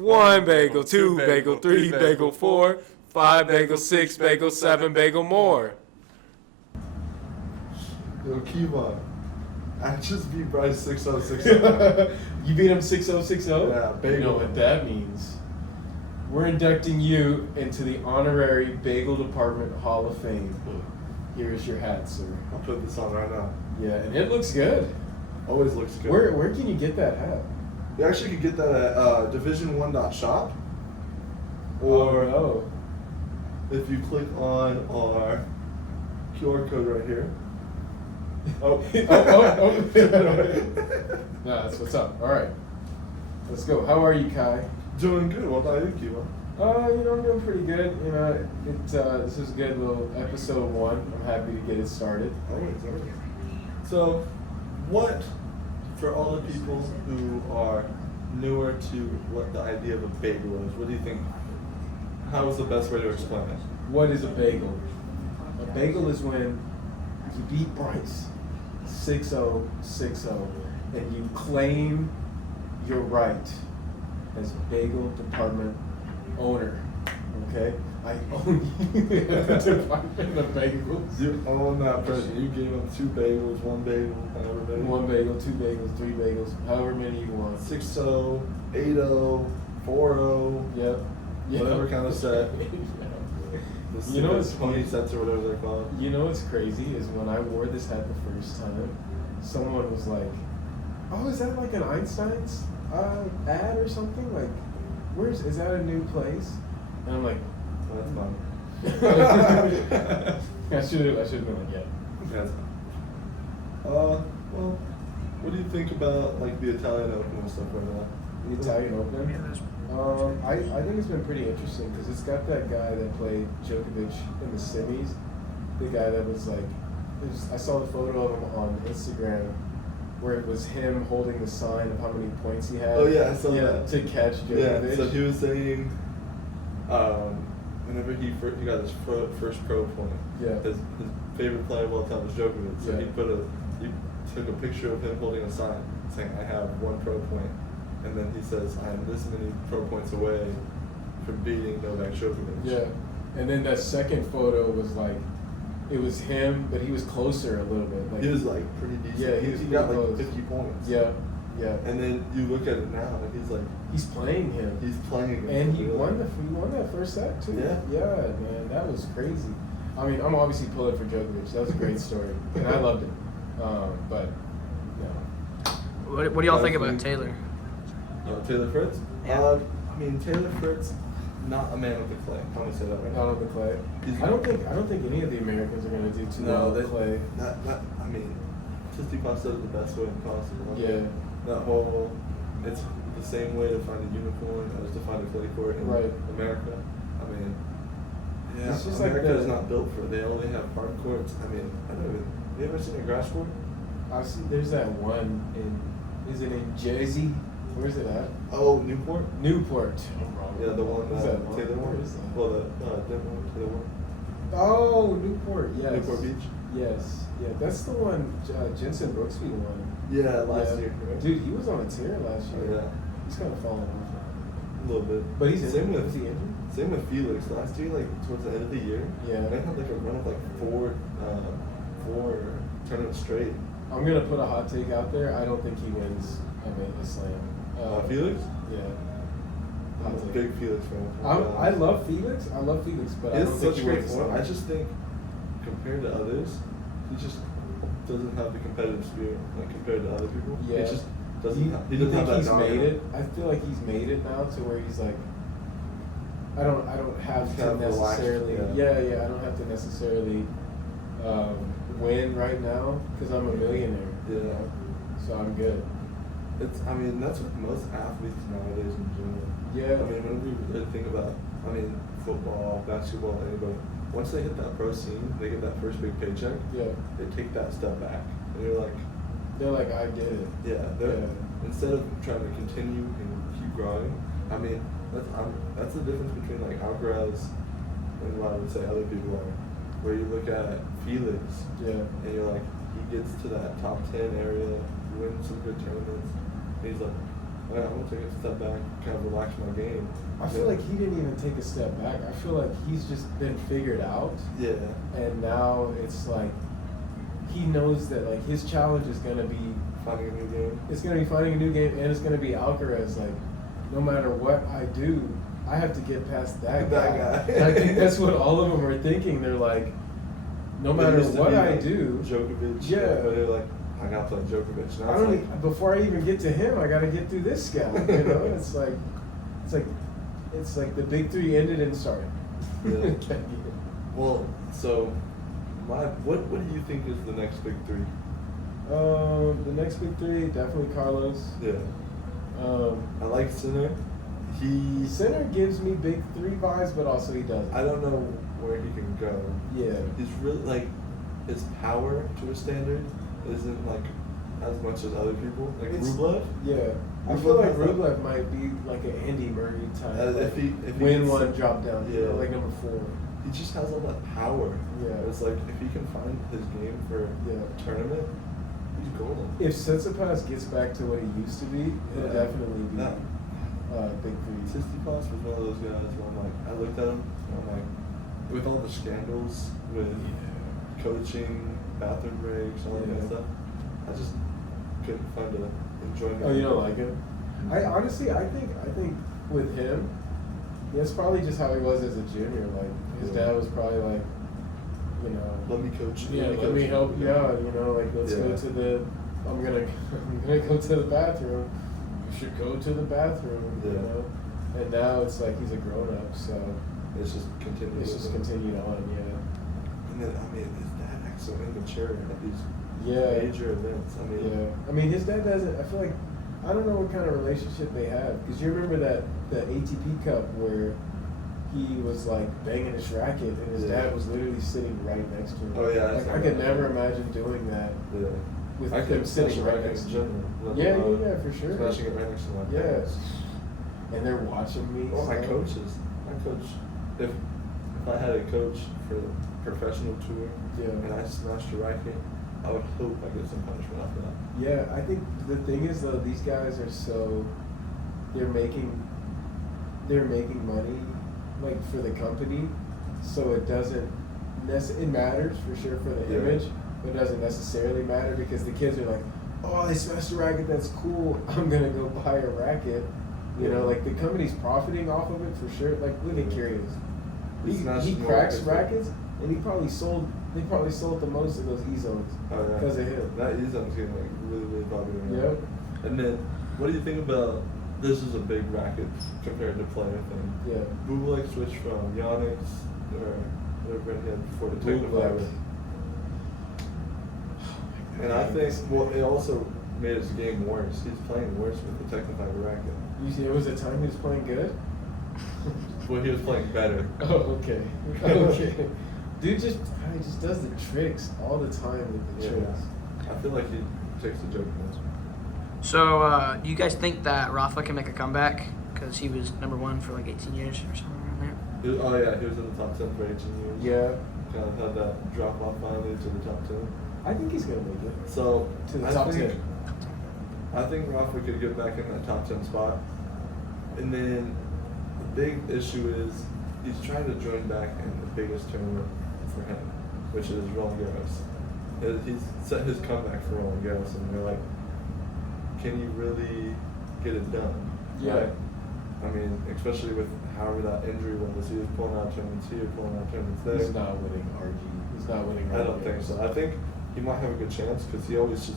1 bagel, 2 bagel, 3 bagel, 4, 5 bagel, 6 bagel, 7 bagel more. Yo, Kiva, I just beat Bryce 6-0, 6-0. You beat him 6-0, 6-0? Yeah, bagel. You know what that means. We're inducting you into the honorary Bagel Department Hall of Fame. Here's your hat, sir. I'll put this on right now. Yeah, and it looks good. Always looks good. Where can you get that hat? You actually could get that at Division1.shop. Or if you click on our QR code right here. Oh. Nah, that's what's up. All right. Let's go. How are you, Kai? Doing good. What about you, Kiva? I'm doing pretty good. This is a good little episode 1. I'm happy to get it started. Always. So, what, for all the people who are newer to what the idea of a bagel is, what do you think? How is the best way to explain it? What is a bagel? A bagel is when you beat Bryce 6-0, 6-0, and you claim your right as Bagel Department owner. Okay? I own you at the Department of Bagels. You own that person. You gave them 2 bagels, 1 bagel, however many. 1 bagel, 2 bagels, 3 bagels, however many you want. 6-0, 8-0, 4-0. Yep. Whatever kind of set. You know what's 20 sets or whatever they're called. You know what's crazy is when I wore this hat the first time, someone was like, "Oh, is that like an Einstein's ad or something? Like, is that a new place?" And I'm like, "Oh, that's fine." I should have been like, "Yeah." That's fine. Well, what do you think about like the Italian Open and stuff right now? The Italian Open? I think it's been pretty interesting because it's got that guy that played Djokovic in the semis. The guy that was like, I saw the photo of him on Instagram where it was him holding the sign of how many points he had. Oh yeah, I saw that. To catch Djokovic. Yeah, so he was saying, whenever he got his first pro point, his favorite player of all time was Djokovic. So he took a picture of him holding a sign saying, "I have 1 pro point." And then he says, "I am this many pro points away from beating Novak Djokovic." Yeah. And then that second photo was like, it was him, but he was closer a little bit. Like, he was like pretty decent. Yeah, he got like 50 points. Yeah. And then you look at it now, and he's playing him. He's playing him. And he won that first set too. Yeah. Yeah, man, that was crazy. I mean, I'm obviously pulling for Djokovic. That was a great story, and I loved it. But yeah. What do y'all think about Taylor? Taylor Fritz? Yeah. I mean, Taylor Fritz, not a man of the clay. I'm gonna say that right now. Not of the clay. I don't think any of the Americans are gonna do too well with clay. I mean, Tsitsipas does it the best way possible. Yeah. That whole, it's the same way to find a unicorn as to find a clay court in America. I mean, yeah, it's just America like is not built for it. They only have hard courts. I mean, you ever seen a grass court? I've seen. There's that one is it in Jersey? Where's it at? Oh, Newport? Newport. Yeah, the one Taylor Where won. is that? Well, the Denver one, Taylor won. Oh, Newport, yes. Newport Beach? Yes. Yeah, that's the one Jensen Brooksby won. Yeah, last year. Right? Dude, he was on a tear last year. Oh, yeah. He's kind of falling off. A little bit. But he's same injured. with Is he injured? Same with Felix. Last year, like towards the end of the year, they had like a run of like four tournaments straight. I'm gonna put a hot take out there. I don't think he wins a slam. Felix? Yeah. I'm a big Felix fan. I love Felix, but I don't think he wins a slam. I just think compared to others, he just doesn't have the competitive spirit like compared to other people. Yeah. It just doesn't. He doesn't have that. He's made it. I feel like he's made it now to where he's like, I don't have to necessarily. I don't have to necessarily win right now because I'm a millionaire. Yeah. So I'm good. I mean, that's what most athletes nowadays in general. Yeah. I mean, when we really think about, football, basketball, anybody, once they hit that pro scene, they get that first big paycheck. Yeah. They take that step back, and they're like, I did it. Yeah. Instead of trying to continue and keep growing, I mean, that's the difference between like Alcaraz and what I would say other people are. Where you look at Felix, and you're like, he gets to that top 10 area, wins some good tournaments, and he's like, I'm gonna take a step back, kind of relax my game. I feel like he didn't even take a step back. I feel like he's just been figured out. Yeah. And now it's like he knows that like his challenge is gonna be finding a new game. It's gonna be finding a new game, and it's gonna be Alcaraz. Like, no matter what I do, I have to get past that guy. And I think that's what all of them are thinking. They're like, no matter what I do, Djokovic. Yeah. But they're like, I gotta play Djokovic. Now I don't. Before I even get to him, I gotta get through this guy. You know, it's like the big three ended and started. Yeah. Well, so what do you think is the next big three? The next big three, definitely Carlos. Yeah. I like Sinner. Sinner gives me big three vibes, but also he doesn't. I don't know where he can go. Yeah. He's really like his power to a standard isn't like as much as other people. Like Rublev. Yeah. I feel like Rublev might be like an Andy Murray type. If he win one, drop down. Yeah. You know, like number 4. He just has all that power. Yeah. It's like if he can find his game for a tournament, he's golden. If Tsitsipas gets back to what he used to be, it'll definitely be big three. Tsitsipas was one of those guys where I'm like, I looked at him and I'm like, with all the scandals with coaching, bathroom breaks, all that kind of stuff, I just couldn't find enjoyment. Oh, you don't like him? I honestly, I think with him, that's probably just how he was as a junior. Like his dad was probably like, you know, let me coach. Yeah, let me help you out. You know, like let's go to the. I'm gonna go to the bathroom. You should go to the bathroom. Yeah. You know, and now it's like he's a grown up, so it's just continued. It's just continued on, And then I mean, his dad acts so immature at these major events. I mean, I mean, his dad doesn't. I feel like I don't know what kind of relationship they have, because you remember that ATP Cup where he was like banging his racket and his dad was literally sitting right next to him. Oh yeah, like, I could never imagine doing that. Yeah. With him sitting right next to him. Yeah, for sure. Smashing it right next to my parents. And they're watching me. Oh, my coaches. If I had a coach for the professional tour and I smashed a racket, I would hope I get some punishment after that. Yeah, I think the thing is though, these guys are so they're making money like for the company, so it doesn't it matters for sure for the image, but it doesn't necessarily matter because the kids are like, oh, they smashed a racket, that's cool, I'm gonna go buy a racket. You know, like the company's profiting off of it for sure. Like look at Kyrgios. He cracks rackets and they probably sold the most of those E-zones because of him. That E-zone's getting like really, really popular now. Yep. And then what do you think about this is a big racket compared to player thing. Yeah. Bublik switched from Yannick or whatever he had before to Technifiber. And I think it also made his game worse. He's playing worse with the Technifiber racket. You see, there was a time he was playing good? Well, he was playing better. Oh, okay. Okay. Dude just does the tricks all the time with the tricks. I feel like he takes the joke now. So, do you guys think that Rafa can make a comeback? Because he was #1 for like 18 years or something around there. He was in the top 10 for 18 years. Yeah. Kind of had that drop off finally to the top 10. I think he's going to make it. So, to the top 10. I think Rafa could get back in that top 10 spot. And then the big issue is he's trying to join back in the biggest tournament for him, which is Roland Garros. He's set his comeback for Roland Garros, and they're like, can you really get it done? Yeah. Right? I mean, especially with however that injury was, he was pulling out tournaments here, pulling out tournaments there. He's not winning RG. He's not winning RG. I don't think so. I think he might have a good chance because he always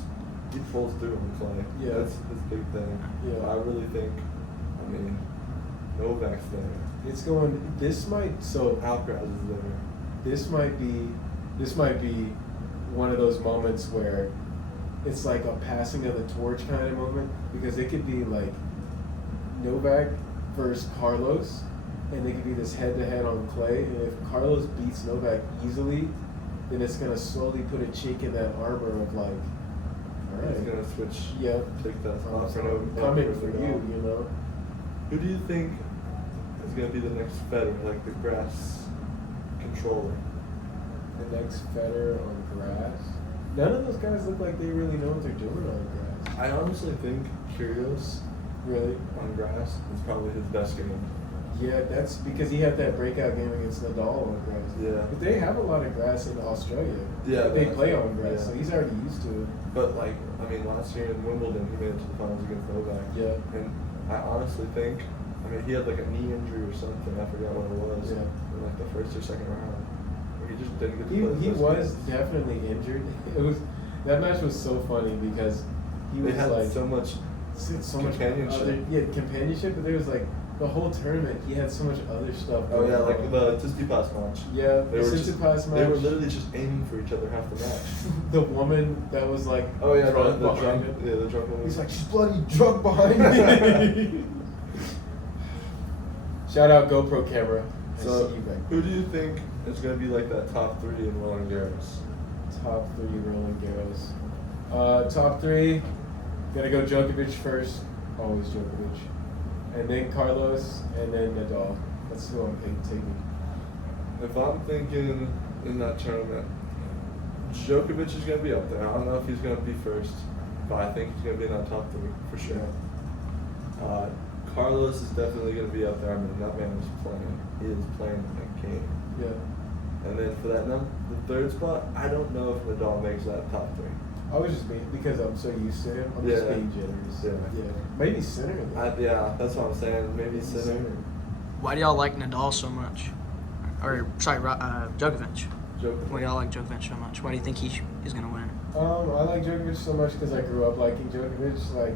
he pulls through on clay. Yeah. That's his big thing. Yeah. But I really think, Novak's there. It's going. This might. So Alcaraz is there. This might be one of those moments where it's like a passing of the torch kind of moment, because it could be like Novak versus Carlos, and they could be this head-to-head on clay, and if Carlos beats Novak easily, then it's going to slowly put a chink in that armor of like, all right. He's going to switch. Yeah. Take that spot for Novak. Coming for you know. Who do you think is going to be the next Federer, like the grass controller? The next Federer on grass? None of those guys look like they really know what they're doing on grass. I honestly think Kyrgios Really? on grass. It's probably his best game. Yeah, that's because he had that breakout game against Nadal on grass. Yeah. But they have a lot of grass in Australia. Yeah, They but- play on grass, yeah. so he's already used to it. But like, I mean, last year in Wimbledon, he made it to the finals against Novak. Yeah. And I honestly think, I mean, he had like a knee injury or something. I forgot what it was. Yeah. In like the first or second round, where he just didn't get to play. He the was first game. definitely injured. That match was so funny because he They was had like so much much companionship. companionship, but there was like the whole tournament. He had so much other stuff. Oh going yeah, like on. the Tsitsipas match. Yeah, They the were just, Tsitsipas They were match. literally just aiming for each other half the match. The woman that was like Oh yeah, drunk the behind drunk, him. yeah, the drunk woman. He's like, she's bloody drunk behind me. Shout out GoPro camera. I So, see you back. who do you think is going to be like that top 3 in Roland Garros? Top 3 Roland Garros. Top 3, gotta go Djokovic first. Always Djokovic. And then Carlos, and then Nadal. That's who I'm taking. If I'm thinking in that tournament, Djokovic is going to be up there. I don't know if he's going to be first, but I think he's going to be in that top 3 for sure. Carlos is definitely going to be up there. I mean, that man is playing. He is playing a game. Yeah. And then for that the third spot, I don't know if Nadal makes that top 3. I was just being, because I'm so used to him, I'm just Yeah. being generous. Yeah. Maybe center. Yeah, that's what I'm saying. Maybe center. Why do y'all like Nadal so much? Or sorry, Djokovic. Djokovic. Why do y'all like Djokovic so much? Why do you think he is gonna win? I like Djokovic so much because I grew up liking Djokovic. Like,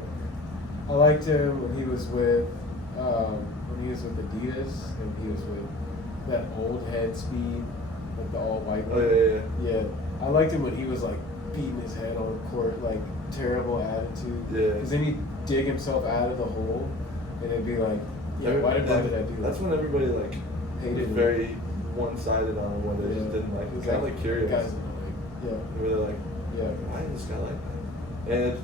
I liked him when he was with Adidas, and he was with that old head speed, like the all white. Oh yeah. Yeah, I liked him when he was like beating his head on the court, like terrible attitude. Yeah. Because then he'd dig himself out of the hole, and it'd be like, yeah, why did I do that? That's when everybody like Hated was him. very one-sided on what they just didn't like. It was kind of like curious. Guys, yeah. They were like, Yeah. why is this guy like that? And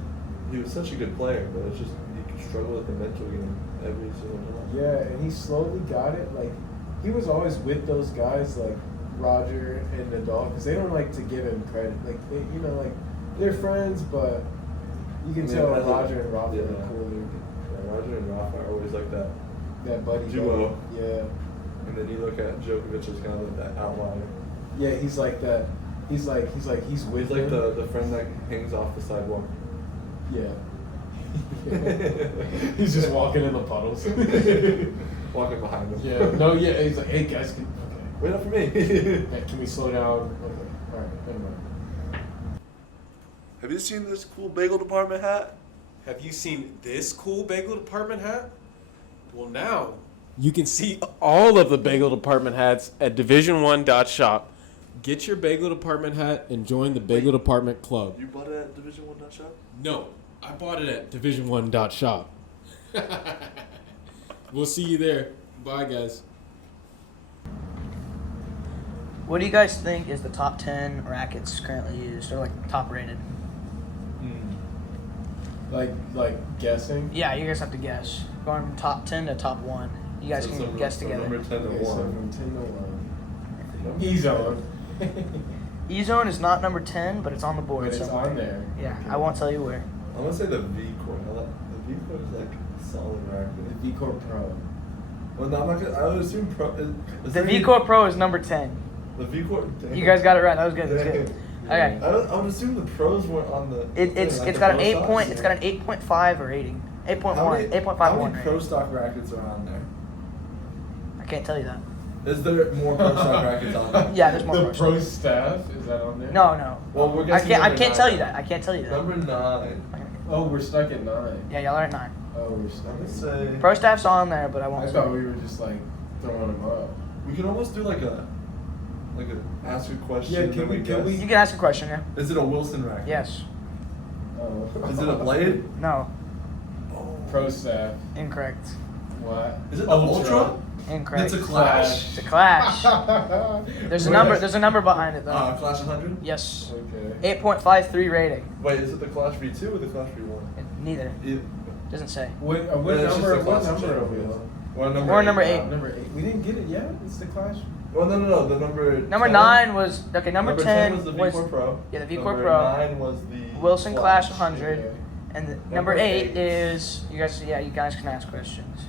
he was such a good player, but it's just he could struggle with the mental game every single time. Yeah, and he slowly got it. Like, he was always with those guys like Roger and Nadal because they don't like to give him credit. Like, they, like they're friends, but you can tell Roger and Rafa are cooler. Yeah, Roger and Rafa are always like that. That buddy Duo. Yeah. And then you look at Djokovic as kind of that outlier. Yeah, he's like that. He's with He's like him. the friend that hangs off the sidewalk. Yeah. He's just walking in the puddles. Walking behind him. Yeah. No. Yeah. He's like, hey guys, okay. Wait up for me. Hey, can we slow down? Okay. All right. Never mind. Have you seen this cool Bagel Department hat? Have you seen this cool Bagel Department hat? Well, now you can see all of the Bagel Department hats at division1.shop. Get your Bagel Department hat and join the Bagel Department Club. You bought it at division1.shop? No, I bought it at division1.shop. We'll see you there. Bye, guys. What do you guys think is the top 10 rackets currently used, or like top rated? Like guessing? Yeah, you guys have to guess. Going from top 10 to top 1. You guys can guess together. Number 10 to Okay, so 1. from 10 to 1. He's on. E-Zone is not number 10, but it's on the board But it's somewhere. on there. Yeah, Okay. I won't tell you where. I want to say the V-Core. The V-Core is like a solid racket. The V-Core Pro. Well, no, I'm not gonna. I would assume Pro. The V-Core Pro is number 10. The V-Core. Damn. You guys got it right. That was good. That was good. Okay. I would assume the pros weren't on the. It's got an 8 point. It's got an 8.5 rating. 8.1. How many 8.51 pro rating. stock rackets are on there? I can't tell you that. Is there more pro stock rackets on there? Yeah, there's more The pro pro staff, is that on there? No. Well, we're I guessing can't number tell 9. you that. I can't tell you that. Number 9. Oh, we're stuck at 9. Yeah, y'all are at 9. Oh, we're stuck Let's at 9. say Pro staff's on there, but I won't I say. thought we were just like throwing them up. we can almost do like a ask a question. Yeah, and can then we- guess. can we- You can ask a question, yeah? Is it a Wilson racket? Yes. Oh. Is it a blade? No. Oh. Pro staff. Incorrect. What? Is it the Ultra? Incorrect. It's a Clash. It's a Clash. There's a number. There's a number behind it though. Clash 100? Yes. Okay. 8.53 rating. Wait, is it the Clash V2 or the Clash V1? Neither. It, Doesn't say. What Yeah, it's just number? the What classic number are channel, we yes. on? Or Number 8. Number 8. We didn't get it yet. It's the Clash. Well, no. The number. Number 10 9 was okay. Number 10 was the V4 Pro. yeah, the V4 Number Pro. 9 was the Wilson Clash 100, Okay. And number 8 is you guys can ask questions.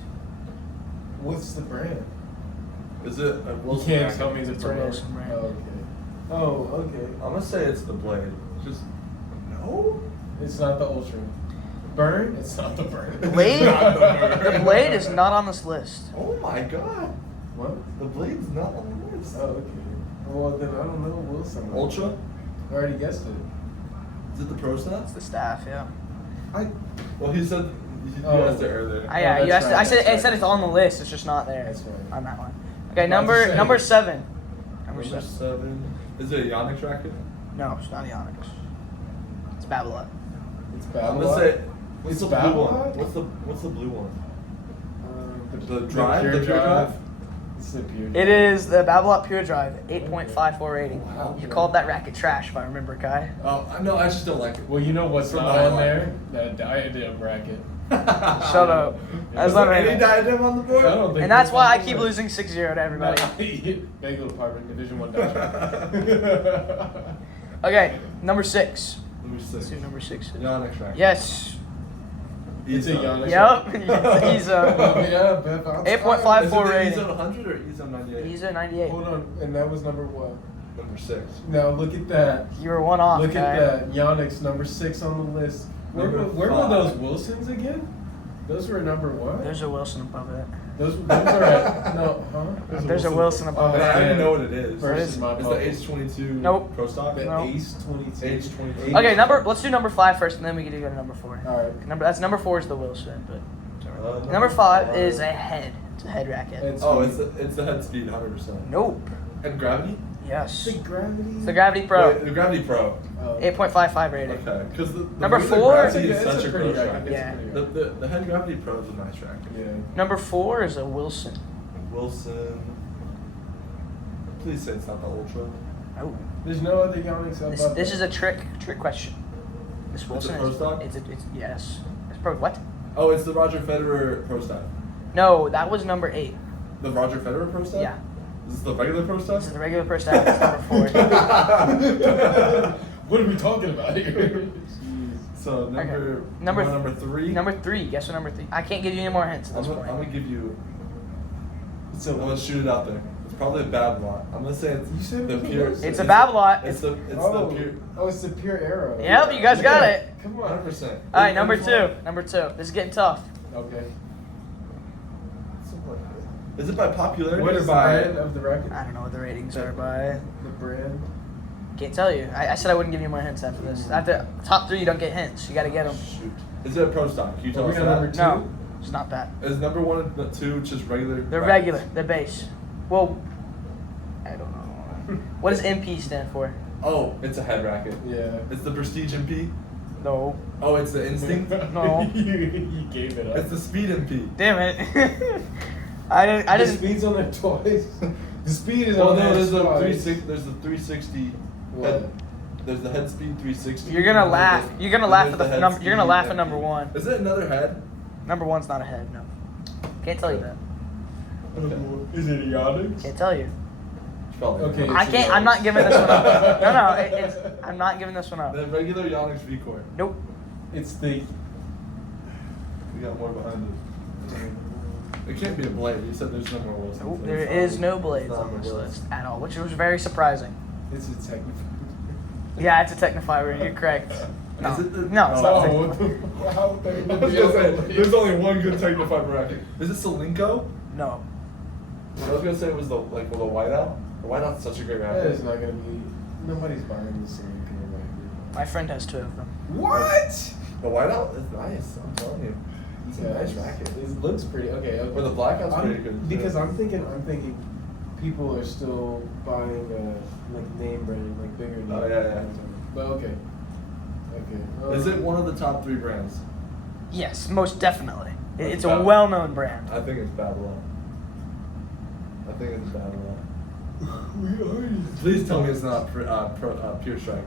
What's the brand? Is it a You Wilson can't racket? tell me the It's a brand. Wilson brand. Oh, okay. I'm gonna say it's the Blade. Just no. It's not the Ultra. Burn? It's not the Burn. Blade? It's not the Burn. The Blade is not on this list. Oh my God. What? The Blade's not on the list. Oh, okay. Well, then I don't know Wilson. Ultra? I already guessed it. Is it the Pro Stat? It's the staff, yeah. Well, he said you Oh. asked it earlier. Yeah, you that's asked. right, I said that's it said right. it's on the list. It's just not there. That's right. On that one. Okay, About to say. number 7. Number Number 7. 7. Is it a Yonex racket? No, it's not Onyx. It's Babylon. It's I'm Babylon. gonna say. What's It's the blue Babylon? one? What's the blue one? The drive? Pure The pure drive? It's the Pure Drive. It is the Babylon Pure Drive, 8.54 rating. Wow. You called that racket trash, if I remember, Kai. Oh no, I just don't like it. Well, you know what's From not my on life. there? That diadem bracket. Shut up. That's Is not there any right. diadem on the board? I don't think And that's why I on keep there. losing 6-0 to everybody. Bagel Department, Division 1 Dutch. Okay, number 6. Number 6. Let's do number 6. Yonex racket. Yes. It's a Yonex. Yep. He's Yeah, Beth, I'm 8.5. tired. Is it 4 the rating. EZO 100 or EZO 98? He's a 98. Hold on, and that was number what? Number 6. Now look at that. You were one off, Look Kai. at that. Yonex, number 6 on the list. Where Number were 5. those Wilsons again? Those were number what? There's a Wilson above it. Those are at, no, huh? There's a Wilson above I it. don't even know what it is. Versus my Is the Bubbles. H22 Nope. Pro Stock? The No. Ace 22. Ace 22. Okay, let's do number 5 first, and then we can go to number 4. All right. Number 4 is the Wilson, but Number number 5 five. is a head. It's a head racket. It's It's the head speed 100%. Nope. And gravity? Yes. the Gravity. It's the Gravity Pro. Wait, the Gravity Pro. Oh. 8.55 rating. Okay. Because the Number reason 4? Gravity It's is a such a pretty gross racket. racket. Yeah. It's pretty racket. The head Gravity Pro is a nice racket. Yeah. Number 4 is a Wilson. Wilson. Please say it's not the Ultra. Oh. There's no other Yonex above This that. is a trick question. This Wilson Pro is. stock? It's yes. It's pro what? Oh, it's the Roger Federer Pro Stock. No, that was number 8. The Roger Federer Pro Stock? Yeah. Is this the regular Pro Stock? This is the regular pro staff. That's number 4. What are we talking about here? So number Okay. Number 3. Number 3. Guess what number 3? I can't give you any more hints at I'm this gonna point. give you. It's I'm gonna shoot it out there. It's probably a Babylon. I'm gonna say it's You said the it was pure. Wilson. It's a Babylon. It's the oh, pure. it's the Pure Arrow. Yep, you guys got it. Come on. 100%. All right, number 2. Number 2. This is getting tough. Okay. Is it by popularity What or is the by? brand of the racket? I don't know what the ratings are by. The brand? Can't tell you. I said I wouldn't give you more hints after this. After top 3, you don't get hints. You got to get them. Shoot. Is it a Pro Stock? Can you Are tell we us on that? number 2? No, it's not that. Is number 1 and 2 just regular? They're rackets? regular. They're base. Well, I don't know. What does MP stand for? Oh, it's a head racket. Yeah. It's the Prestige MP. No. Oh, it's the Instinct. No. you gave it up. It's the Speed MP. Damn it. I didn't. The speed's on there twice. The speed is Well, on no, there there's the twice. 360. There's the 360. What? Head, there's the head speed 360. You're gonna and then laugh. there's- You're gonna and laugh there's at the head number. You're gonna speed laugh at MP. number 1. Is it another head? Number 1's not a head. No. Can't tell you that. Is it a Yonex? Can't tell you. It's probably Okay. I It's can't. a I'm not Yonex. giving this one up. No. It's. I'm not giving this one up. The regular Yonex V-Core. Nope. It's the. We got more behind it. It can't be a Blade. You said there's no more Wilson. Nope. so There it's is not- no it's blades not on this Wilson. list at all, which was very surprising. It's a technical. Yeah, it's a Technifiber. You're correct. No. Is it the- No, it's not. Oh, Technifiber. what the? How would they I was gonna say, there's only one good Technifiber racket. Is it Solinko? No. I was gonna say it was the whiteout. The whiteout's such a great That racket. is not gonna be. Nobody's buying the same kind of racket. My friend has 2 of them. What? The whiteout is nice. I'm telling you, it's a nice racket. It looks pretty. Okay. But the blackout's I'm- pretty good. Because too. I'm thinking, people are still buying like name brand, like bigger name. Oh, yeah. But okay. Okay. Is it one of the top 3 brands? Yes, most definitely. It's a Babylon. well-known brand. I think it's Babylon. I think it's Babylon. We already. Please tell me it's not Pure Strike.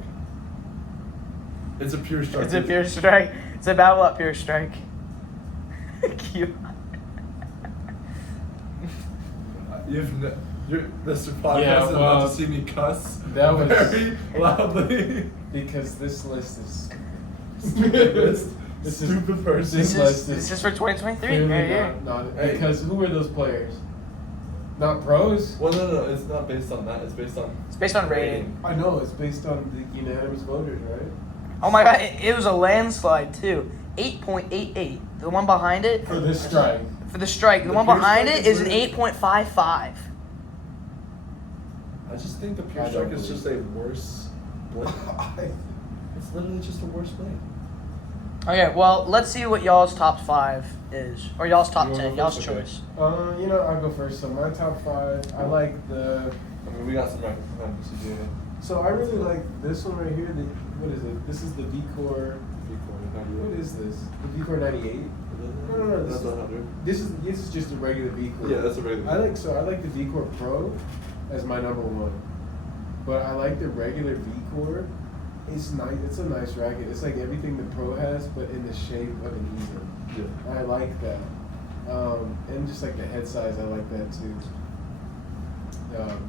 It's a Pure Strike. It's a Pure Strike. It's a Babylon Pure Strike. Cute. This podcast Yeah, is well, about to see me cuss that was- very loudly. Because this list is. Stupid list. Stupid person. This is for 2023 right here. Not because who are those players? Not pros. Well, no, it's not based on that. It's based on rating. I know it's based on the unanimous voters, right? Oh my god, it was a landslide too. 8.88. The one behind it. For this strike. For the strike. The one pure behind strike it is is an really- 8.55. I just think the pure I don't strike is believe just a worse blade. It's literally just a worse blade. Okay, well, let's see what y'all's top 5 is. Or y'all's top You wanna 10, go y'all's first? Okay. choice. I'll go first. So my top 5, I like the. I mean, we got some records behind us. You do. So I really like this one right here. What is it? This is the V-Core. What is this? The V-Core 98. No. That's 100. This is just a regular V-Core. Yeah, that's a regular. I like the V-Core Pro as my number 1, but I like the regular V-Core. It's nice. It's a nice racket. It's like everything the Pro has, but in the shape of an Ezo. Yeah. I like that, and just like the head size, I like that too.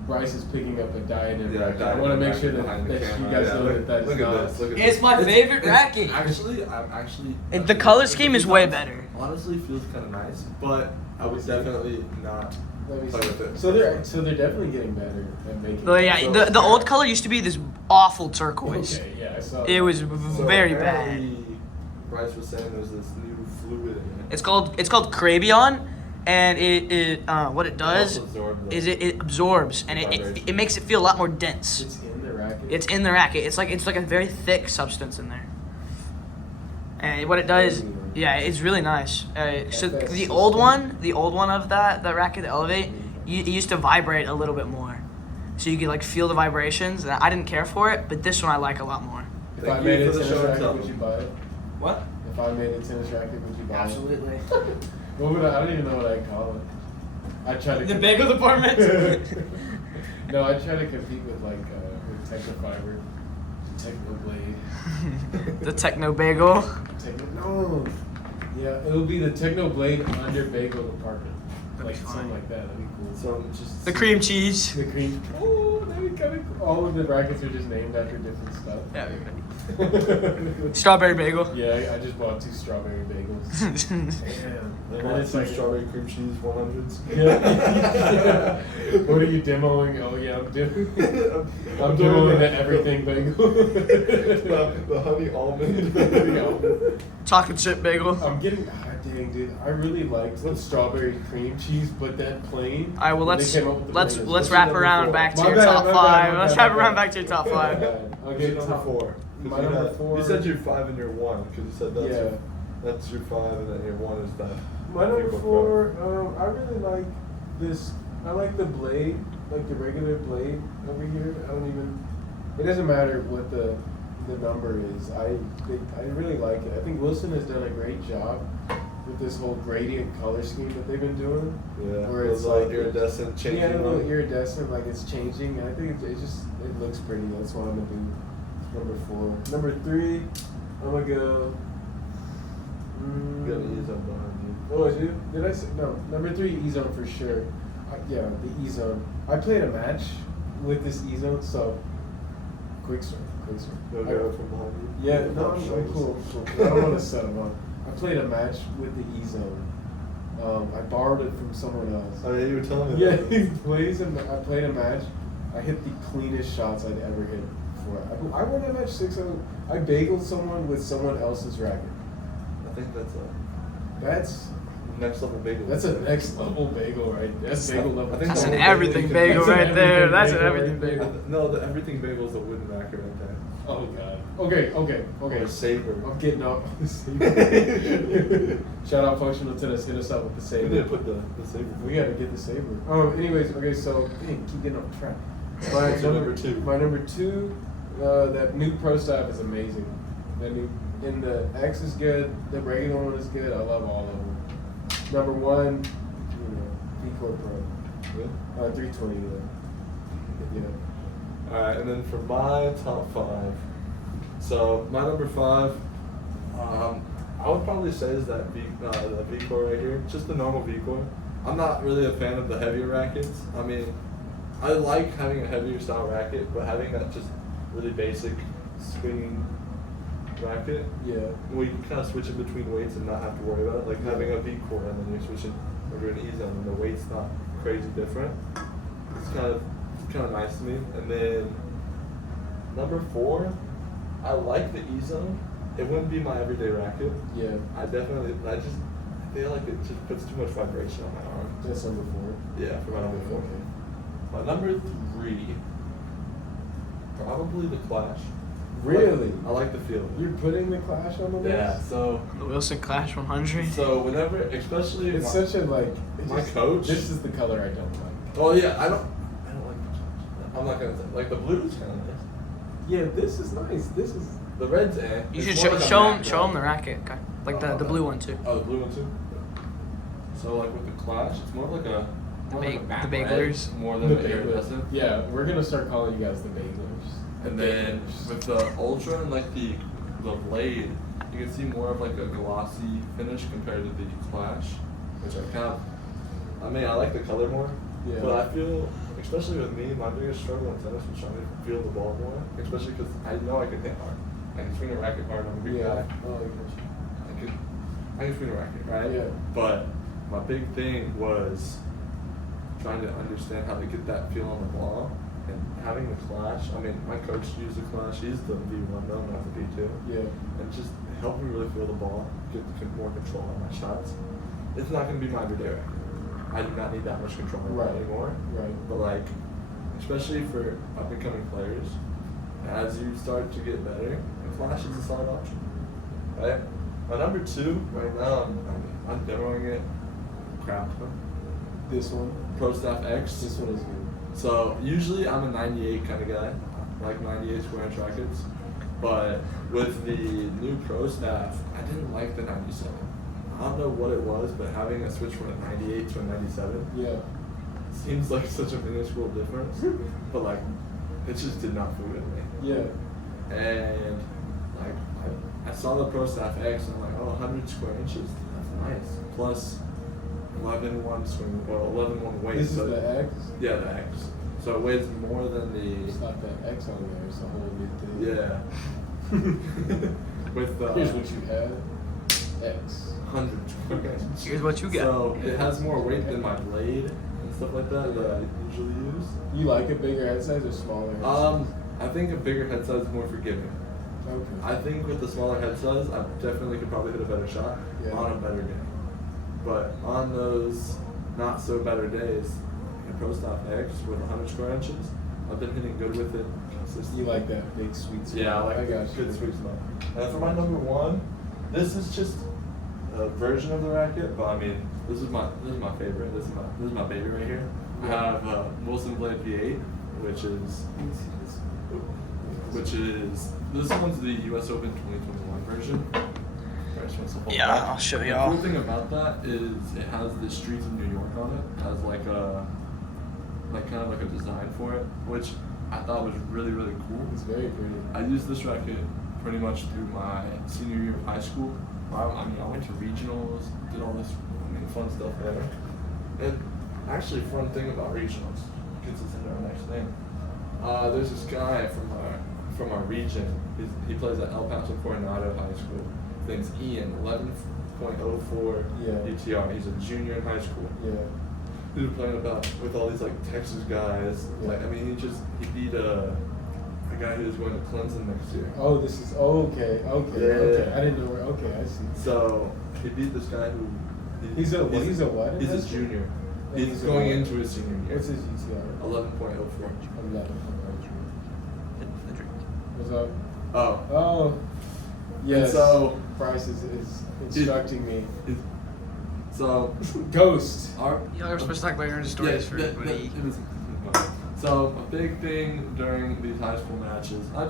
Bryce is picking up a diadem. Yeah, racket. I want to make sure that behind the you camera. guys Yeah, know that that's look not. at this. Look at It's this. my favorite racket. Actually, I'm actually. The color scheme is way better. Honestly, feels kind of nice, but I would definitely not Let me play see. with it. So they're definitely getting better at making. But yeah, So- the old color used to be this awful turquoise. Okay, yeah, I saw. It that. was So very bad. apparently, Bryce was saying there's this new fluid in it. It's called Crabion, and it what it does also absorb the- is it absorbs and it makes it feel a lot more dense. It's in the racket. It's in the racket. It's like a very thick substance in there. And what it does, yeah, it's really nice. So the old one of that racket, the Elevate, it used to vibrate a little bit more, so you could like feel the vibrations. And I didn't care for it, but this one I like a lot more. If Thank I you made a for the tennis show and racket, tell. would you buy it? What? If I made a tennis racket, would you buy it? Absolutely. What would I don't even know what I'd call it. I'd try to. The bagel department. No, I'd try to compete with like with Technofiber, Technoblade. The Techno Bagel. No. Yeah, it'll be the Technoblade under Bagel department. That'd Like be something fine. like that. That'd be cool. So just The cream cheese. The cream. Oh, that'd be kind of cool. All of the rackets are just named after different stuff. Yeah. Strawberry bagel. Yeah, I just bought 2 strawberry bagels. Damn. They And want then it's like strawberry cream cheese 100s. Yeah. What are you demoing? Oh yeah, I'm doing the everything bagel. the honey almond. Chocolate chip bagel. I'm getting. Dang, dude, I really liked the strawberry cream cheese, but that plain. All right, well when they let's came up with the plain, let's what's wrap your around number back to 4? your My bad, top my 5. bad, my Let's bad, wrap my around bad. back to your top My 5. bad. Okay, Okay, number top 4. My number 4. You said your 5 and your 1 because you said that's Yeah. that's your 5 and then your 1 is that. My number People 4. I really like this. I like the blade, like the regular blade over here. I don't even. It doesn't matter what the number is. I really like it. I think Wilson has done a great job with this whole gradient color scheme that they've been doing. Yeah, Where those it's like iridescent changing. Yeah, a little them. iridescent, like it's changing. And I think it looks pretty. That's what I'm gonna do. Number 4. Number 3, I'm gonna go. You got an E-zone behind you. Oh, I do? Did I say no? Number 3, E-zone for sure. Yeah, the E-zone. I played a match with this E-zone, so quick serve. No go from behind you. Yeah, no, I'm cool. I don't want to set them up. I played a match with the E-zone. I borrowed it from someone else. Oh yeah, you were telling me Yeah, that. he plays and I played a match. I hit the cleanest shots I'd ever hit before. I won that match 6-0. I bageled someone with someone else's racket. I think that's That's next level bagel. That's a next level bagel, right? That's bagel level. I think That's the an whole everything bagel bagel That's an right there. everything That's an bagel everything right bagel. there. No, the everything bagel is the wooden racket right there. Oh god. Okay. Or saber. I'm getting off the saber. Shout out Functional Tennis. Hit us up with the We saber. need to put the saber. We gotta get the saber. Anyways, okay. So, dang, keep getting off track. What's your number 2? My number 2. That new Pro Staff is amazing. And the X is good. The regular one is good. I love all of them. Number 1, V-Core Pro. Yeah. 320. Yeah. Alright, and then for my top 5. So my number 5, I would probably say is that the V-Core right here. Just the normal V-Core. I'm not really a fan of the heavier rackets. I mean, I like having a heavier style racket, but having that just really basic swinging racket. Yeah. Where you can kind of switch in between weights and not have to worry about it. Like having a V core and then you're switching over an E zone and the weight's not crazy different. It's kind of nice to me. And then number 4, I like the E zone. It wouldn't be my everyday racket. Yeah. I feel like it just puts too much vibration on my arm. That's number 4. Yeah, for my number 4. Okay. My number 3, probably the Clash. Really? I like the feel. You're putting the Clash on the list? Yeah, so The Wilson Clash 100. So whenever, especially It's such a like. my coach. This is the color I don't like. Oh yeah, I don't like the Clash. I'm not gonna say like the blue's kind of nice. Yeah, this is nice. This is. The red's eh. You It's should more like a show matte him red. the racket, okay? Like the blue one too. Oh, the blue one too. So like with the Clash, it's more like a matte the Bagelers. red more than the iridescent. Yeah, we're gonna start calling you guys the Bagelers. And then with the Ultra and like the blade, you can see more of like a glossy finish compared to the Clash, which I like the color more. Yeah. But I feel, especially with me, my biggest struggle in tennis was trying to feel the ball more, especially because I know I can hit hard. I can swing a racket hard. I'm a big guy. Oh, I can swing a racket, right? Yeah. But my big thing was trying to understand how to get that feel on the ball. And having the Clash, I mean, my coach used the Clash. He's the V1 though, not the V2. Yeah. And just helped me really feel the ball, get more control on my shots. It's not going to be my everyday racket. I do not need that much control on it anymore. Right. But like, especially for up-and-coming players, as you start to get better, the Clash is a solid option. Right? My number 2 right now, I'm demoing it. Crap. This one. Pro Staff X. This one is good. So usually I'm a 98 kind of guy, I like 98 square inch rackets. But with the new Pro Staff, I didn't like the 97. I don't know what it was, but having a switch from a 98 to a 97 Yeah. seems like such a minuscule difference. But like, it just did not fit with me. Yeah. And like, I saw the Pro Staff X and I'm like, oh, 100 square inches, that's nice. Plus 11-1 swing, or 11-1 weight. This is so the X? Yeah, the X. So it weighs more than the. It's not that X on there, it's a whole new thing. Yeah. With the. Here's what you had. X. 100 square inches. Here's what you got. So it has more weight than my blade and stuff like that I usually use. You like a bigger head size or smaller head size? I think a bigger head size is more forgiving. Okay. I think with the smaller head size, I definitely could probably hit a better shot on a better day. But on those not so better days, a Pro Staff X with 100 square inches, I've been hitting good with it consistently. You like that big sweet spot? Yeah, I like got good you. sweet spot. And for my number 1, this is just a version of the racket, but I mean, this is my favorite. This is my baby right here. I have Wilson Blade P8, which is this one's the U.S. Open 2021 version. Yeah, I'll show y'all. The cool thing about that is it has the streets of New York on it. It has like kind of like a design for it, which I thought was really, really cool. It's very pretty. I used this racket pretty much through my senior year of high school. I went to regionals, did all this fun stuff there. And actually, fun thing about regionals gets us into our next thing. There's this guy from our region. He plays at El Paso Coronado High School. His name's Ian, 11.04 UTR. He's a junior in high school. Yeah. He was playing with all these like Texas guys. Yeah. Like he beat a guy who's going to Clemson next year. Oh, this is okay. Yeah. I didn't know where. Okay, I see. So he beat this guy who. He's a what? He's a junior. He's He's going into his senior year. What's his UTR? 11.04. 11. The drink. What's up? Oh. Oh. Yes. And so Bryce is instructing me. So Ghost. Y'all are supposed to talk about your stories for everybody. So a big thing during these high school matches, a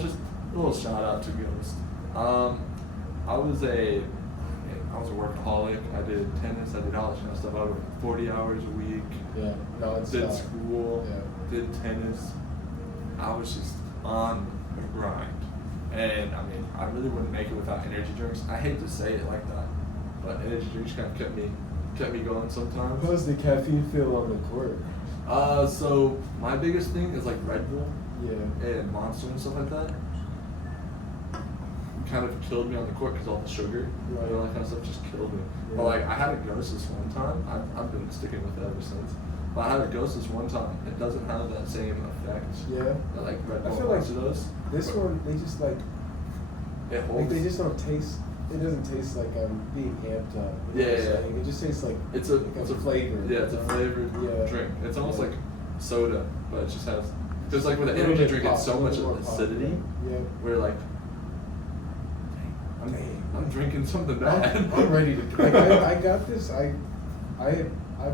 little shout out to Ghost. I was a workaholic. I did tennis. I did all that kind of stuff. I worked 40 hours a week. Yeah. No, it's Did school. Yeah. Did tennis. I was just on the grind. And I mean, I really wouldn't make it without energy drinks. I hate to say it like that, but energy drinks kind of kept me going sometimes. How does the caffeine feel on the court? So my biggest thing is like Red Bull Yeah. and Monster and stuff like that. kind of killed me on the court because all the sugar and all that kind of stuff just killed me. Yeah. But like I had a ghost this one time. I've been sticking with it ever since. But I had a ghost this one time. It doesn't have that same effect. Yeah. That like Red I Bull feel like does. this one, they just like, It holds. they just don't taste. It doesn't taste like I'm being amped up. Yeah. It just tastes like It's a flavor. Yeah, it's a flavored drink. It's almost like soda, but it just has. Because like with an energy drink, it's so much acidity. Yeah. Where like, I'm drinking something bad. I'm ready to. Like, I got this. I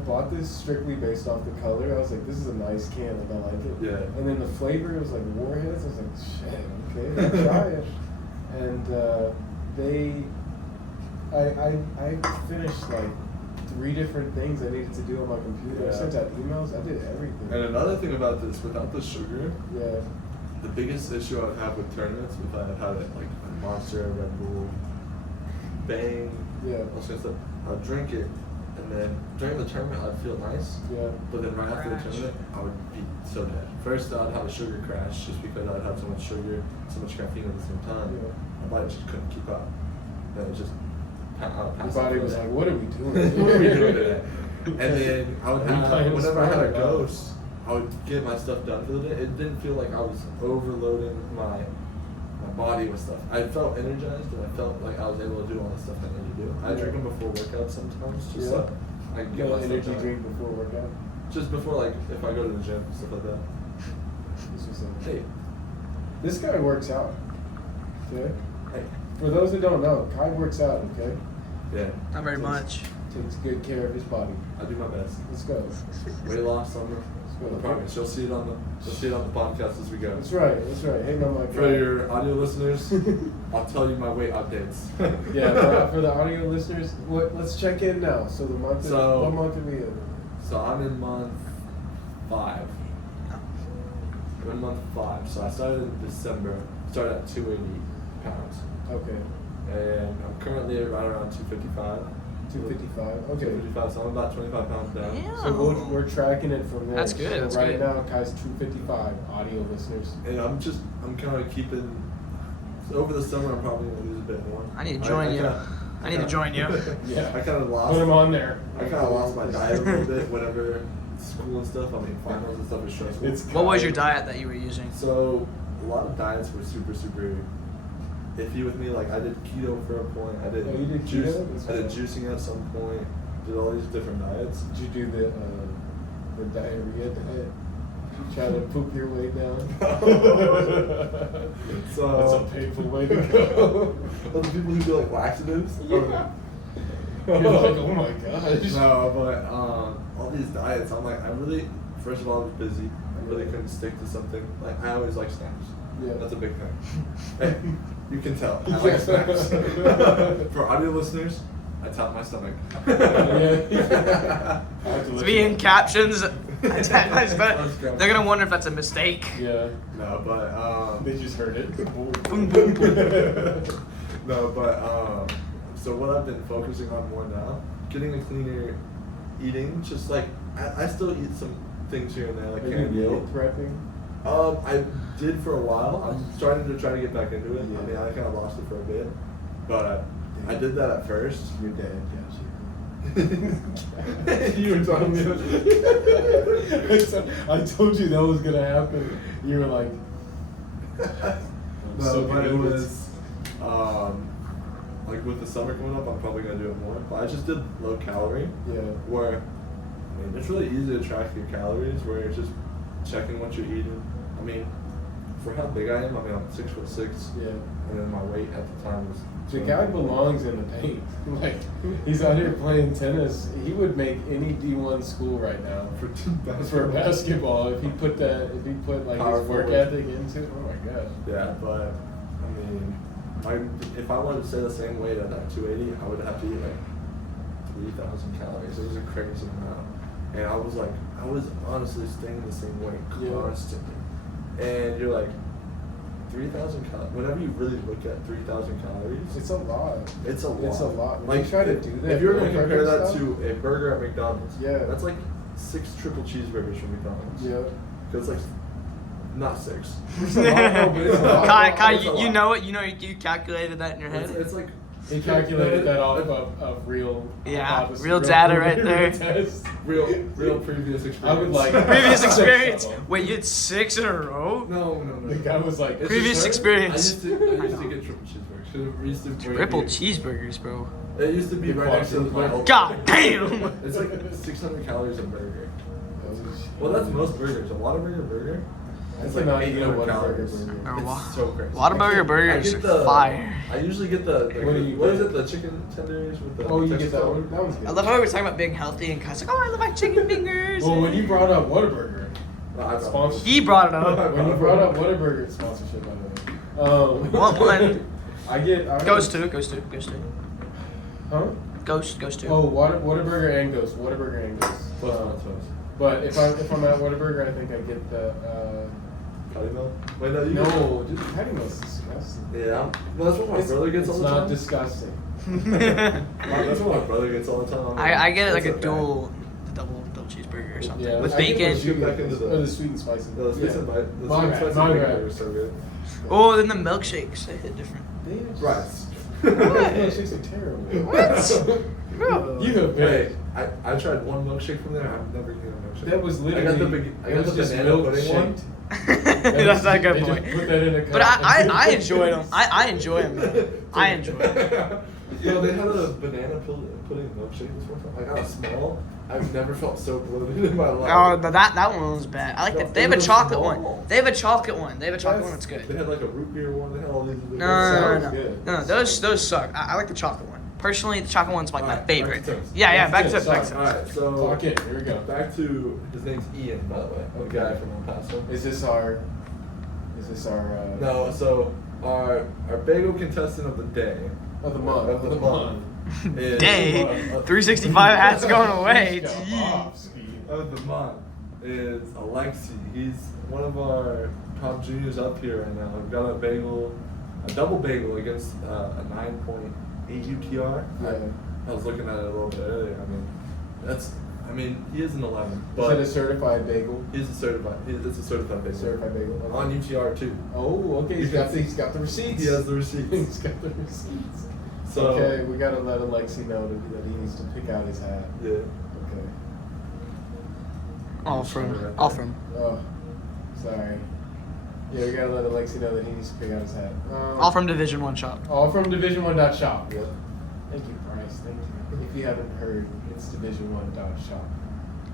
bought this strictly based off the color. I was like, this is a nice can. Like I like it. Yeah. And then the flavor, it was like Warheads. I was like, shit, okay, I'll try it. And I finished like 3 different things I needed to do on my computer. Yeah. I sent out emails. I did everything. And another thing about this, without the sugar, Yeah. the biggest issue I would have with tournaments, if I had had it like a Monster, a Red Bull, Bang, Yeah. all sorts of stuff, I'd drink it, and then during the tournament I'd feel nice, Yeah. but then right after the Crash. tournament I would be so dead. First I'd have a sugar crash just because I'd have so much sugar, so much caffeine at the same time. Yeah. My body just couldn't keep up. Then it just Your body was like, what are we doing? what are we doing today? And then I would Are we playing have, whenever I had a Spider-Man? ghost, I would get my stuff done for the day. It didn't feel like I was overloading my body with stuff. I felt energized and I felt like I was able to do all the stuff I needed to do. I drink them before workouts sometimes, just so I can get my energy stuff done. drink before workout. Just before, like, if I go to the gym, stuff like that. This was like, Hey, this guy works out. Okay. hey, For those who don't know, Kai works out. Okay. yeah, Not very much. Takes good care of his body. I do my best. Let's go. Weight loss on go. the progress. You'll see it on the podcast as we go. That's right. That's right. Hang on, my For your audio listeners, I'll tell you my weight updates. Yeah. For the audio listeners, let's check in now. So the month. What month are we in? So I'm in month 5. I'm in month 5. So I started in December. Started at 280 pounds, Okay. and I'm currently right around 255. 255. Okay. 255. So I'm about 25 pounds down. Yeah. So we're tracking it from there. That's good, So that's right good. now, Kai's 255. Audio listeners. And I'm kind of keeping. So over the summer, I'm probably gonna lose a bit more. I need to join you. I need to join you. Yeah. I kind of lost. Put him on there. I kind of lost my diet a little bit whenever school and stuff. I mean, finals and stuff is stressful. What was your diet that you were using? So a lot of diets were super iffy with me. Like I did keto for a point. I did Oh, you did juice. keto? That's I did cool. juicing at some point. Did all these different diets. Did you do the diarrhea diet? Try to poop your way down. So That's a painful way to go. Other people who do like laxatives. Yeah. You're like, oh my gosh. No, but all these diets, I'm like, first of all, I was busy. I really couldn't stick to something. Like, I always like snacks. Yeah. That's a big thing. Hey, you can tell. I like snacks. For audio listeners, I tap my stomach. Yeah. To be in captions, they're gonna wonder if that's a mistake. Yeah. No, but They just heard it. no, but so what I've been focusing on more now, getting a cleaner eating. Just like I still eat some things here and there, like Are you candy. meal prepping? I did for a while. I'm starting to try to get back into it. Yeah. I mean, I kind of lost it for a bit, but I did that at first. Your dad got you. You were telling me. I told you that was gonna happen. You were like, No, so but it good. was like with the summer coming up, I'm probably gonna do it more. But I just did low calorie. Yeah. Where I mean, it's really easy to track your calories. Where it's just checking what you're eating. I mean, for how big I am, I mean I'm 6'6". Yeah. And then my weight at the time was. The guy belongs in the paint. Like, he's out here playing tennis. He would make any D1 school right now for basketball if he put like Power his work forward. ethic into it. Oh my gosh. Yeah, but I mean, if I wanted to stay the same weight at that 280, I would have to eat like 3,000 calories. It was a crazy amount, and I was honestly staying the same weight constantly. And you're like 3,000 calories. Whenever you really look at 3,000 calories, It's a lot. It's a lot. It's a lot. When Like you try to do that, if you're gonna burger compare that stuff, to a burger at McDonald's, Yeah. that's like 6 triple cheeseburgers from McDonald's. Yeah. Because like Not 6. It's a lot, no, but it's a lot. Kai, It's a you lot. know it. You calculated that in your head. It's like He calculated that off of real. Yeah, obviously, real data right real there. test. real previous experience. I would like Previous 6 experience. of them. Wait, you had 6 in a row? No. The guy was like, It's Previous just- experience. I used to get triple cheeseburgers. 'Cause it used to bring Triple me- cheeseburgers, bro. It used to be right next to my old. God damn. It's like 600 calories a burger. Well, that's most burgers. A Whataburger burger. I It's like cannot eat a 800 Whataburger calories. burger. It's so crazy. Whataburger burgers I get are fire. I usually get the What do you what get? is it? The chicken tenders with the. Oh, you get Texas that toast? one? That one's good. I love how we were talking about being healthy and Kai's like, oh, I love my chicken fingers. Well, when you brought up Whataburger, No, I sponsorship. He brought it up. When you brought up Whataburger sponsorship, by the way. Want one. I get. Goes to. Huh? Goes to. Oh, Whataburger and Ghost. Whataburger and Ghost. Plus one toast. But if I'm at Whataburger, I think I get the. Patty melt? Wait, no, you No, dude, patty melt's disgusting. Yeah, well, that's what my brother gets all the It's time. not disgusting. That's what my brother gets all the time. I get it like It's a okay. double cheeseburger or something Yeah, with I get bacon. the sweet- Back into the- or the sweet and spicy. No, the spicy Yeah. the My sweet bad, spicy my burger bad. is so good. Oh, then the milkshakes they hit different. Right. Milkshakes are terrible. What? Bro. You have Hey, been. I tried one milkshake from there. I've never eaten a milkshake. That was literally. I it got was the just banana pudding one. milkshaked. That's not a good They just point. put that in a cup. But I enjoyed them. I enjoy them. I enjoy them. Yo, they had a banana pudding milkshake this one time. I got a small. I've never felt so bloated in my life. Oh, that one was bad. I like No, that. They have a it was chocolate small. one. They have a chocolate one. They have a chocolate one that's They good. had like a root beer one. They had all these. No. sounds good. No, those suck. I like the chocolate one. Personally, the chocolate one's like my Alright, favorite. back to toast. Yeah, back to That's back it, to sorry. Alright, so Lock in. Here we go. back to his name's Ian, by the way. The guy from El Paso. Is this our? No, so our bagel contestant of the day. Of the month. Of the month. is- Day. 365 hats going away. Go Gee. off, Steve. Of the month is Alexi. He's one of our top juniors up here right now. We've got a double bagel against a 9.8 UTR. Yeah. I was looking at it a little bit earlier. He is an 11, Is but it a certified bagel? it's a certified bagel. Certified bagel. Okay. On UTR too. Oh, okay. He's got the receipts. He has the receipts. He's got the receipts. So Okay, we gotta let Alexi know that he needs to pick out his hat. yeah. Okay. All from. Oh, sorry. Yeah, we gotta let Alexi know that he needs to pick out his hat. All from Division 1 shop. All from Division1.shop. Yep. Thank you, Bryce. Thank you. If you haven't heard, it's Division1.shop.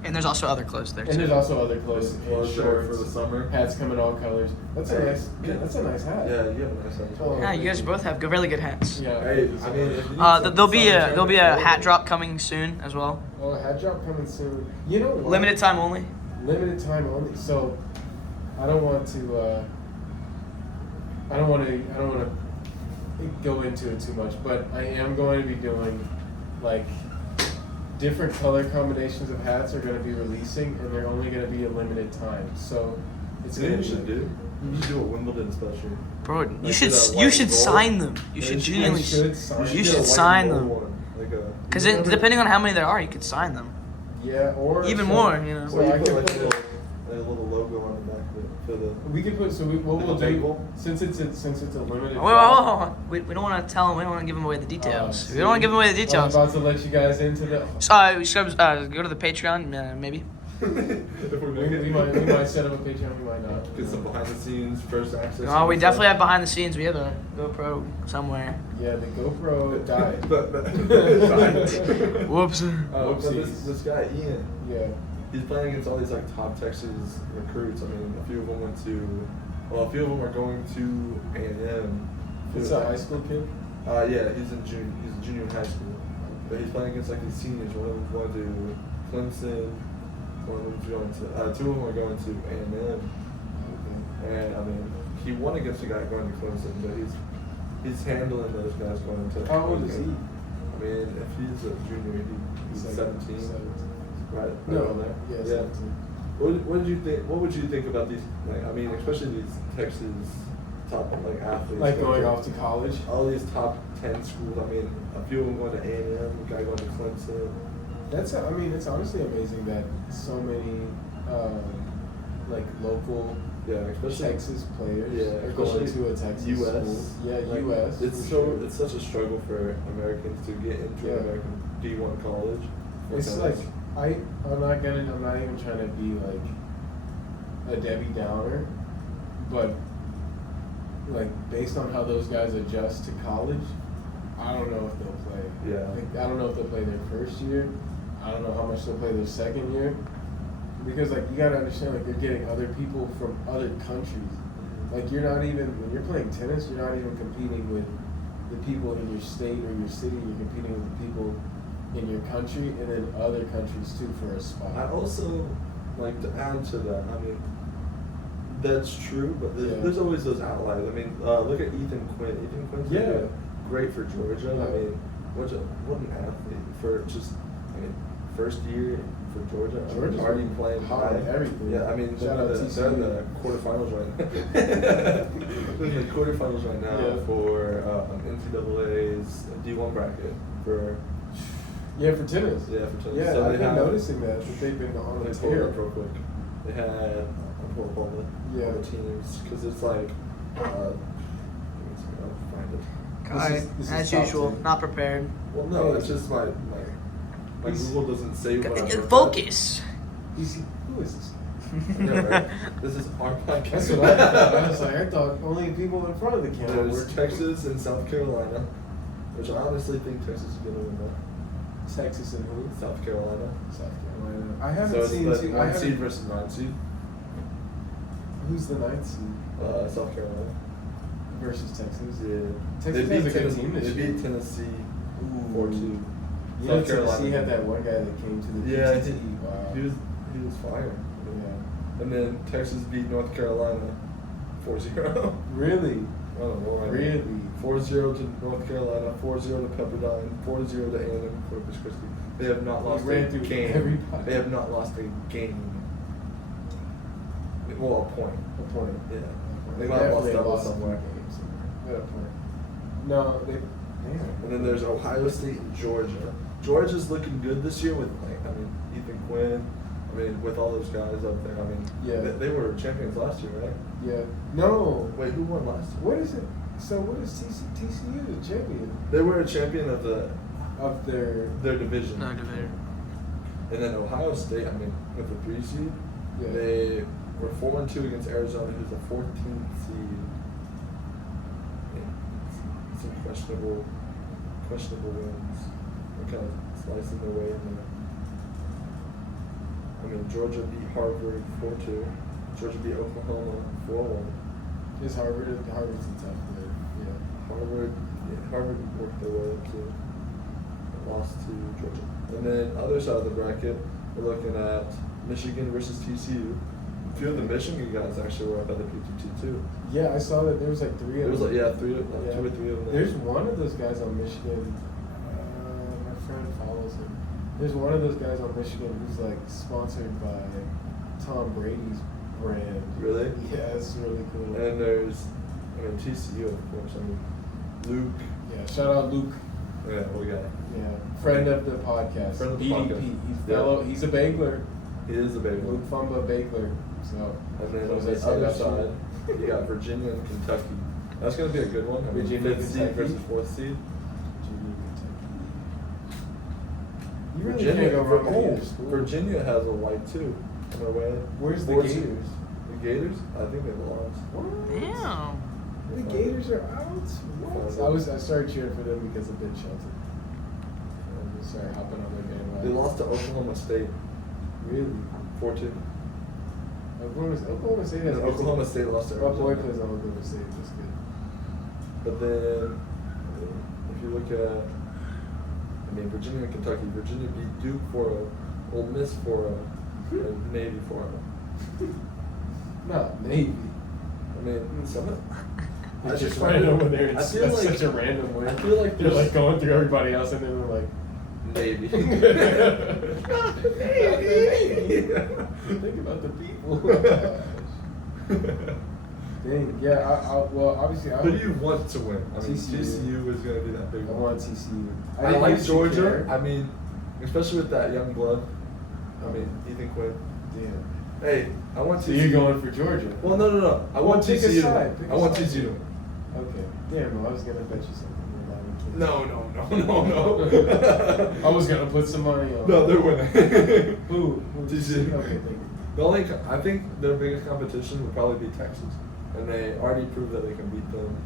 And there's also other clothes there And there's too. also other clothes and Clothes there shorts. for the summer. Hats come in all colors. That's a nice. Yeah, that's a nice hat. Yeah, you have a nice hat. Oh, Yeah, you guys both have really good hats. Yeah. Hey, I mean, if you need There'll be a summertime hat drop coming soon as well. Oh, hat drop coming soon. You know what? Limited time only. Limited time only. So, I don't want to. I don't want to go into it too much, but I am going to be doing like different color combinations of hats are going to be releasing, and they're only going to be a limited time. So, it's You know going what you should do? You should do a Wimbledon special. Bro, you Like should the you white should gold. sign them. You Yeah, should you should- genuinely. I should sign. You get should a white sign and them. gold one, like a. Because remember- depending on how many there are, you could sign them. Yeah, or Even so- more, you know. So Or you I put can like put a little logo on the back of it for the. we could put what Like we'll a do bagel? since it's a limited. Wait. We don't want to tell them. We don't want to give them away the details. We don't want to give them away the details. I'm about to let you guys into the. Go to the Patreon, maybe. If we make We it. might set up a Patreon. We might not. Get some behind the scenes, first access. Oh, we definitely have behind the scenes. We have a GoPro somewhere. Yeah, the GoPro died. Whoops. But Oopsies. this guy Ian, Yeah. he's playing against all these like top Texas recruits. I mean, a few of them a few of them are going to A&M. It's a high school kid. Yeah, he's a junior in high school. But he's playing against like these seniors. One of them's going to Clemson. One of them's going to. Two of them are going to A&M. And I mean, he won against a guy going to Clemson, but he's handling those guys going to. How old is he? I mean, if he's a junior, he's 17. Right. No, around there. yeah, 17. What did you think? What would you think about these? Like, I mean, especially these Texas top like athletes. Like going off to college. All these top 10 schools. I mean, a few of them going to A&M, a guy going to Clemson. It's honestly amazing that so many, like local especially Texas players are especially going to a Texas US. school. Yeah, Like, US. It's such a struggle for Americans to get into an American D1 college. It's like I'm not even trying to be like a Debbie Downer, but like based on how those guys adjust to college, I don't know if they'll play. Yeah. Like, I don't know if they'll play their first year. I don't know how much they'll play their second year. Because like you gotta understand, like you're getting other people from other countries. Like you're not even, when you're playing tennis, you're not even competing with the people in your state or your city. You're competing with the people in your country and then other countries too for a spot. I also like to add to that. I mean, that's true, but there's always those outliers. I mean, look at Ethan Quinn. Ethan Quinn's great for Georgia. I mean, what an athlete for just. I mean, first year for Georgia. Georgia's already playing high. Everything. Yeah, I mean, they're in the quarterfinals right now. They're in the quarterfinals right now for NCAA's D1 bracket for. Yeah, for tennis. Yeah, for tennis. Yeah, so I've been noticing that they've been on the tear. Real quick. They had I'll pull up all the teams because it's like. I'll find it. This is as usual, 10. Not prepared. Well, no, it's just my Google doesn't say what I'm focus. Who is this? I know, right? This is our podcast. That's what I thought. I was like, I thought only people in front of the camera were Texas and South Carolina, which I honestly think Texas is going to win that. Texas and who? South Carolina. South Carolina. I haven't seen two. 1 seed versus 9 seed. Who's the 9th seed? South Carolina. Versus Texas? Yeah. Texas has a good team this year. They beat Tennessee 4-2. South Tennessee had that one guy that came to the PTT. Wow. He was fire. Yeah. And then Texas beat North Carolina 4-0. Really? Oh, Lord. Really? 4-0 to North Carolina, 4-0 to Pepperdine, 4-0 to A&M Corpus Christi. They have not lost a game. Everybody. They have not lost a game. Well, a point. A point. Yeah. They might have definitely lost lost somewhere. At a point. No, they. And then there's Ohio State and Georgia. Georgia's looking good this year with, Ethan Quinn. With all those guys up there. They were champions last year, right? Yeah. No. Wait, who won last year? What is it? So what is TCU the champion? They were a champion of their division. No division. And then Ohio State, with the 3 seed, they were 4-2 against Arizona, who's the 14th seed. Some questionable wins. They're kind of slicing their way in there. Georgia beat Harvard 4-2. Georgia beat Oklahoma 4-1. Is Harvard's a tough player. Yeah. Harvard worked their way up to lost to Georgia. And then other side of the bracket, we're looking at Michigan versus TCU. A few of the Michigan guys actually were up at the PTT too. Yeah, I saw that there was like 3 of them. There was 2 or 3 of them. There's one of those guys on Michigan. My friend follows him. There's one of those guys on Michigan who's like sponsored by Tom Brady's brand. Really? Yeah, it's really cool. And there's, TCU of course. Luke. Yeah, shout out Luke. Yeah, what we got? Yeah, friend of the podcast. Friend of the BDP. He's a bagler. He is a bagler. Luke Fumba bagler. So. And then on the other side, you got Virginia and Kentucky. That's going to be a good one. Virginia, 5th seed versus 4th seed. You really can't go wrong with either school. Virginia has a white too. In a way. Where's the Gators? The Gators? I think they lost. What? Damn. The Gators are out? What? I started cheering for them because of Ben Shelton. I just started hopping on their bandwagon. They lost to Oklahoma State. Really? 4-2. Oklahoma State has Oklahoma State lost to Arizona. My boy plays on Oklahoma State. That's good. But then, if you look at, Virginia and Kentucky. Virginia beat Duke 4-0, Ole Miss 4-0, and Navy 4-0. No, Navy. Some of it's just random when they're I feel like such a random way. I feel like they're like going through everybody else and then they're like Navy. Navy. Think about the people. Dang, yeah. Well, obviously, Who do you want to win? TCU is going to be that big one. I want TCU. I like Georgia. Especially with that young blood. Ethan Quinn. Damn. Hey, I want So TCU. you're going for Georgia? Well, no. I want pick a TCU. side, pick a I want side. TCU. Okay. Damn, I was gonna bet you something. No. I was gonna put some money on. No, they're winning. Who? TCU. Okay, thank you. The only, I think their biggest competition would probably be Texas, and they already proved that they can beat them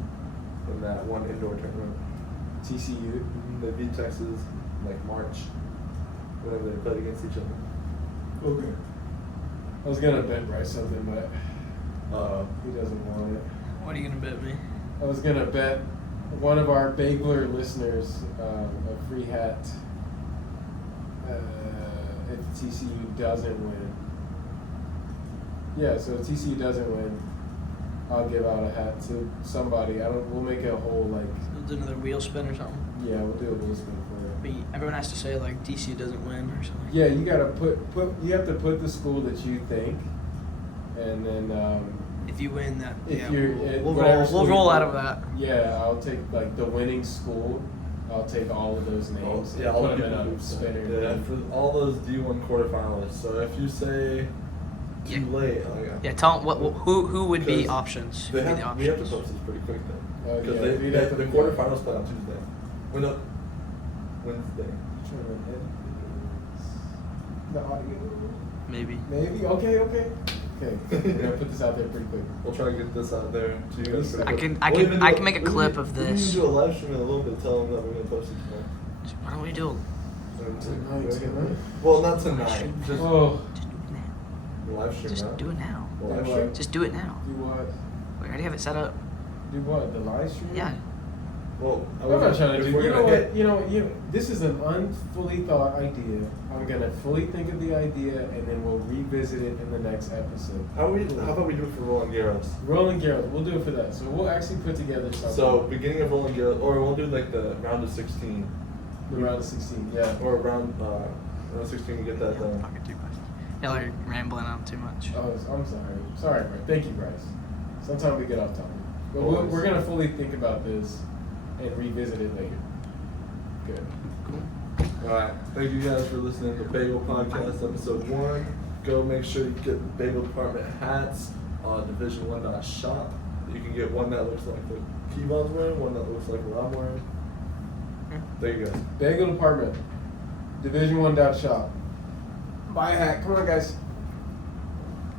in that one indoor tournament. TCU. They beat Texas in like March, whenever they played against each other. Okay. I was gonna bet Bryce something, but he doesn't want it. What are you gonna bet me? I was gonna bet one of our Bagler listeners a free hat if TCU doesn't win. Yeah, so if TCU doesn't win, I'll give out a hat to somebody. We'll make a whole like. We'll do another wheel spin or something. Yeah, we'll do a wheel spin for it. But everyone has to say like DC doesn't win or something. Yeah, you gotta you have to put the school that you think, and then. If you win that, If yeah, you're we'll roll out of that. Yeah, I'll take like the winning school. I'll take all of those names. Yeah, and all put the them in people a who spinner. Yeah, for all those D1 quarterfinalists. So if you say too late, Yeah, tell them who would be Because options. we Be the have to options. post this pretty quick then. Oh, Because yeah, the quarterfinals play on Tuesday. Well, no, Wednesday. The audio. Maybe. Maybe. Okay. We're gonna put this out there pretty quick. We'll try to get this out there to you guys. I can make a clip of this. We can do a live stream in a little bit. Tell them that we're gonna post it tonight. Why don't we do? Tonight. Well, not tonight. Just Oh. live stream now. Just do it now. The live Do stream. what? Just do it now. Do what? We already have it set up. Do what? The live stream? Yeah. Well, I'm not trying to do. if we're You know gonna what? hit- You know. This is an unfully thought idea. I'm gonna fully think of the idea, and then we'll revisit it in the next episode. How about we do it for Roland Garros? Roland Garros. We'll do it for that. So we'll actually put together something. So beginning of Roland Garros, or we'll do like the round of 16. the round of 16. Yeah. Or round of 16 to get that done. Talking too much. Y'all are rambling on too much. Oh, I'm sorry. Sorry, Bryce. Thank you, Bryce. Sometimes we get off topic. But we're going to fully think about this and revisit it later. Good. Alright, thank you guys for listening to Bagel Podcast episode 1. Go make sure you get the Bagel Department hats on Division1.shop. You can get one that looks like what Kevon's wearing, one that looks like what I'm wearing. Thank you guys. Bagel Department. Division1.shop. Buy a hat. Come on, guys.